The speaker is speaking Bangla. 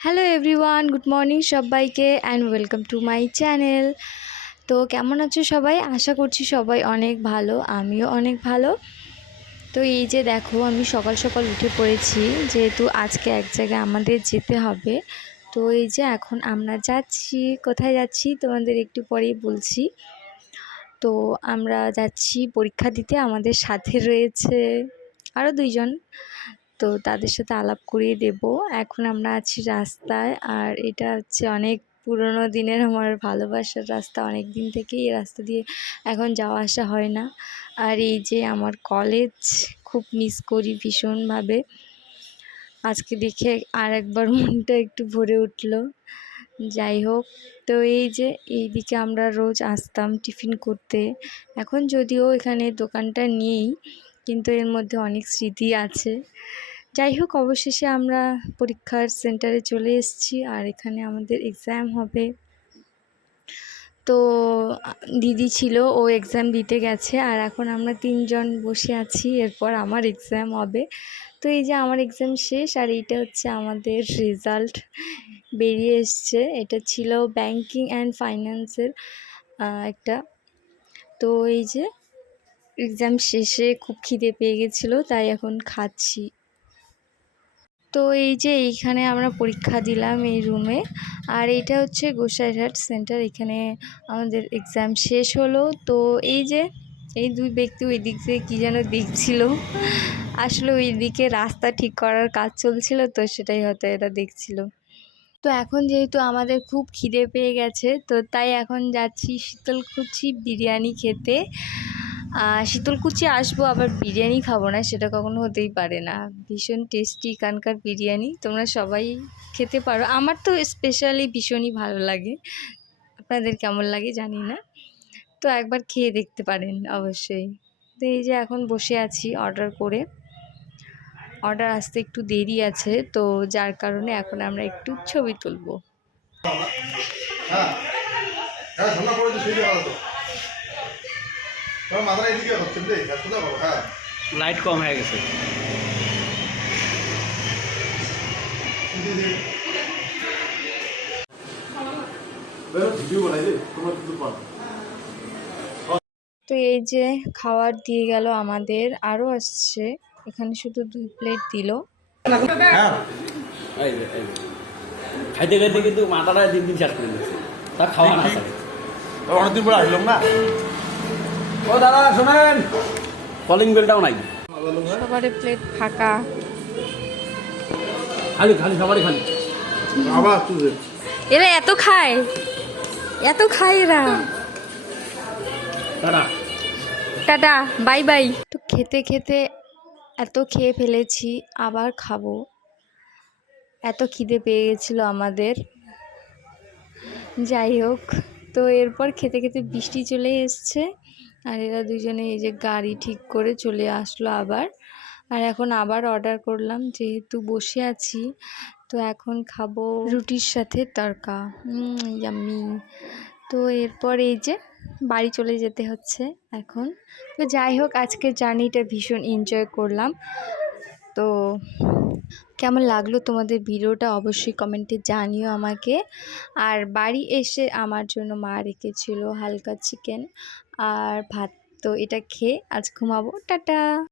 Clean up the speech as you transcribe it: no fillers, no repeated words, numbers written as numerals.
হ্যালো এভরিওয়ান, গুড মর্নিং সবাইকে and welcome to my channel. তো কেমন আছো সবাই? আশা করছি সবাই অনেক ভালো, আমিও অনেক ভালো। তো এই যে দেখো, আমি সকাল সকাল উঠে পড়েছি, যেহেতু আজকে এক জায়গায় আমাদের যেতে হবে। তো এই যে এখন আমরা যাচ্ছি। কোথায় যাচ্ছি তোমাদের একটু পরেই বলছি। তো আমরা যাচ্ছি পরীক্ষা দিতে। আমাদের সাথে রয়েছে আরও দুইজন, তো তাদের সাথে আলাপ করিয়ে দেব। এখন আমরা আছি রাস্তায়, আর এটা হচ্ছে অনেক পুরনো দিনের আমার ভালোবাসার রাস্তা। অনেক দিন থেকেই এই রাস্তা দিয়ে এখন যাওয়া আসা হয় না। আর এই যে আমার কলেজ, খুব মিস করি ভীষণভাবে। আজকে দেখে আর একবার মনটা একটু ভরে উঠল। যাই হোক, তো এই যে এইদিকে আমরা রোজ আসতাম টিফিন করতে। এখন যদিও এখানে দোকানটা নেই, কিন্তু এর মধ্যে অনেক স্মৃতি আছে। যাই হোক, অবশেষে আমরা পরীক্ষার সেন্টারে চলে এসেছি, আর এখানে আমাদের এক্সাম হবে। তো দিদি ছিল, ও এক্সাম দিতে গেছে, আর এখন আমরা তিনজন বসে আছি। এরপর আমার এক্সাম হবে। তো এই যে আমার এক্সাম শেষ, আর এইটা হচ্ছে আমাদের রেজাল্ট বেরিয়ে এসছে। এটা ছিল ব্যাংকিং অ্যান্ড ফাইন্যান্সের একটা। তো এই যে এক্সাম শেষে খুব খিদে পেয়ে গেছিলো, তাই এখন খাচ্ছি। তো এই যে এইখানে আমরা পরীক্ষা দিলাম এই রুমে, আর এইটা হচ্ছে গোসাইরহাট সেন্টার। এখানে আমাদের এক্সাম শেষ হলো। তো এই যে এই দুই ব্যক্তি ওই দিক থেকে কী যেন দেখছিল। আসলে ওই দিকে রাস্তা ঠিক করার কাজ চলছিল, তো সেটাই হয়তো এরা দেখছিল। তো এখন যেহেতু আমাদের খুব খিদে পেয়ে গেছে, তো তাই এখন যাচ্ছি শীতলকুচি বিরিয়ানি খেতে। শীতলকুচি আসবো, আবার বিরিয়ানি খাবো না, সেটা কখনো হতেই পারে না। ভীষণ টেস্টি এখানকার বিরিয়ানি, তোমরা সবাই খেতে পারো। আমার তো স্পেশালি ভীষণই ভালো লাগে, আপনাদের কেমন লাগে জানি না। তো একবার খেয়ে দেখতে পারেন অবশ্যই। তো এই যে এখন বসে আছি অর্ডার করে। অর্ডার আসতে একটু দেরি আছে, তো যার কারণে এখন আমরা একটু ছবি তুলবো। লাইট কম হয়ে গেছে। তো এই যে খাবার দিয়ে গেল আমাদের, আরও আসছে। এখানে শুধু 2 প্লেট দিল। খাইতে খাইতে কিন্তু মাথাটা দিন দিন শেষ করে দিচ্ছে, তা খাওয়া না থাকে। অনেকদিন পরে আসলাম না। ও দাদা শোনেন, কলিং বেলটাও নাই। সবারই প্লেট ফাঁকা। খালি খালি সবারই খালি। আবার তুই এরা এত খায়, এত খায় এরা। দাদা টাটা, বাই বাই। তো খেতে খেতে এত খেয়ে ফেলেছি, আবার খাবো, এত খিদে পেয়ে গেছিলো আমাদের। যাই হোক, তো এরপর খেতে খেতে বৃষ্টি চলে এসছে, আর এরা দুজনে এই যে গাড়ি ঠিক করে চলে আসলো আবার। আর এখন আবার অর্ডার করলাম, যেহেতু বসে আছি। তো এখন খাবো রুটির সাথে তড়কা, ইয়াম্মি। তো এরপর এই যে বাড়ি চলে যেতে হচ্ছে এখন। তো যাই হোক, আজকের জার্নিটা ভীষণ এনজয় করলাম। তো কেমন লাগলো তোমাদের ভিডিওটা অবশ্যই কমেন্টে জানিও আমাকে। আর বাড়ি এসে আমার জন্য মা রেখেছিল হালকা চিকেন আর ভাত। তো এটা খেয়ে আজ ঘুমাবো। টাটা।